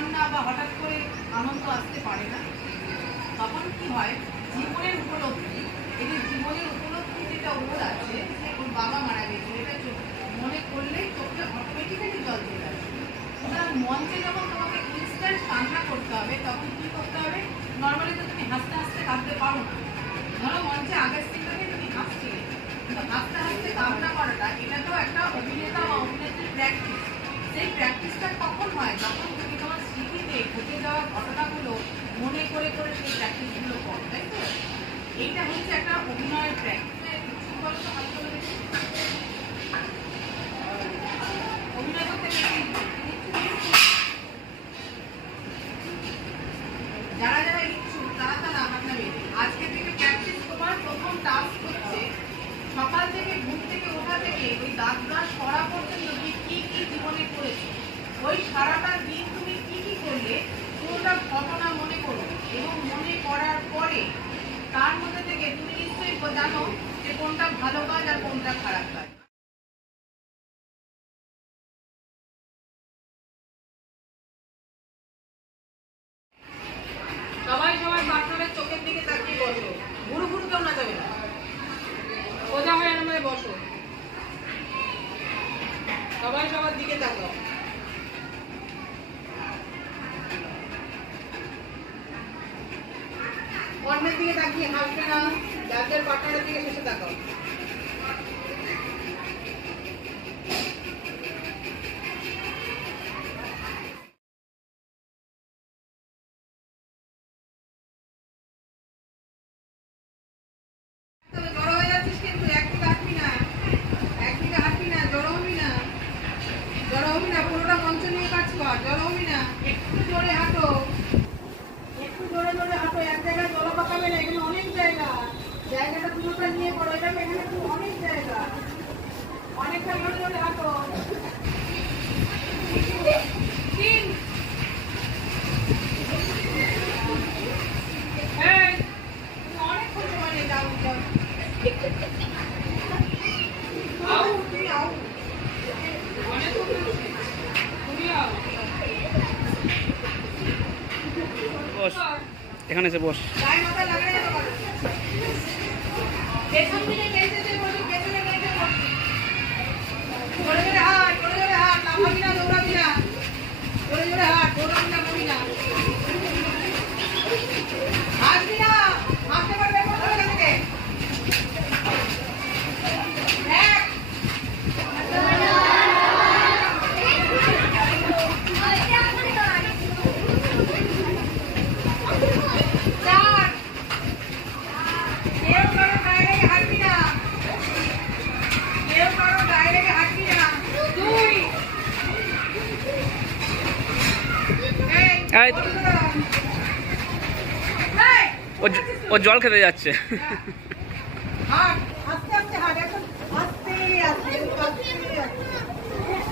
কান্না বা হঠাৎ করে আনন্দ আসতে পারে না। তখন কি হয়, জীবনের উপলব্ধি, এই যে জীবনের উপলব্ধি যেটা ওর আছে, যে ওর বাবা মারা গেছে, এটা মনে করলেই চোখে অটোমেটিক্যালি জল চলে আসে। সুতরাং মঞ্চে যখন তোমাকে ইনস্ট্যান্ট কান্না করতে হবে, তখন কি করতে হবে? নর্মালি তো তুমি হাসতে হাসতে কাঁদতে পারো না। ধরো মঞ্চে আগের সিনটাকে তুমি হাসছিলে, কিন্তু হাসতে হাসতে কান্না করাটা, এটা তো একটা অভিনেতা বা অভিনেত্রীর প্র্যাকটিস। সেই প্র্যাকটিসটা কখন হয়? যখন তুমি তোমার স্মৃতিতে ঘটে যাওয়া ঘটনাগুলো মনে করে করে সেই প্র্যাকটিসগুলো করো, তাই তো? এইটা হচ্ছে একটা অভিনয়ের প্র্যাকটিস। অভিনয় করতে যারা যারা ইচ্ছুক তারা তারা আপনাদের আজকে থেকে প্র্যাকটিস। তোমার প্রথম টাস্ক হচ্ছে সকাল থেকে ঘুম থেকে ওঠা থেকে ওই দাঁত ব্রাশ করা পর্যন্ত তুমি কি কি জীবনে করেছো, ওই সারাটা দিন তুমি কি কি করলে পুরোটা ঘটনা মনে করো, এবং মনে করার পরে তার মধ্যে থেকে তুমি নিশ্চয়ই জানো যে কোনটা ভালো কাজ আর কোনটা খারাপ কাজ। সবাই সবাই পার্টনারের চোখের দিকে তাকিয়ে বসো, ঘুরু ঘুরু কেউ না যাবে না, সোজা হয়ে আমাদের বসো, সবাই সবার দিকে তাকাও। অন্যের দিকে তাকিয়ে হাসবে না, যাদের পার্টনারের দিকে শেষে তাকাও। জড়ো হয়ে যাচ্ছিস কিন্তু, একদিকে হাঁটবি না, একদিকে হাঁটবি না, জড়ো হবি না, জড়ো হবি না, পুরোটা মঞ্চ নিয়ে কাজ কর, জড়ো হবি না, একটু জোরে হাঁটো, একটু জোরে জোরে হাঁটো, এক জায়গায় জল পাকাবে না, এখানে অনেক জায়গা, জায়গাটা পুরোটা নিয়ে করো, এটা এখানে খুব অনেক জায়গা, অনেকটা জোরে জোরে হাঁটো। অনেক করতে পারে, যাও যাও, আও তুমি আও, অনেক তুমি আও, বস এখানে এসে বস। গায়ে মাথা লাগাই যেতে পারো, পেছন দিকে গেছে বলি, পেছনে গেছে বলি, জোরে জোরে হাঁট, জোরে জোরে হাঁট, লাফাবি না, দৌড়াবি না, জোরে জোরে হাঁট, দৌড়াবি না, বলি না, হাঁটবি না, হাঁটতে পারবে কোন জায়গা থেকে? এক, চার, কেউ কারো গায়ে লেগে হাঁটবি না, কেউ কারো গায়ে লেগে হাঁটবি না, দুই, এই, এই, ও জল খেতে যাচ্ছে। হাঁট, আস্তে আস্তে হাঁট, এখন আস্তে আস্তে আস্তে,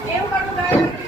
কেউ কারো গায়ে হাঁটবি না।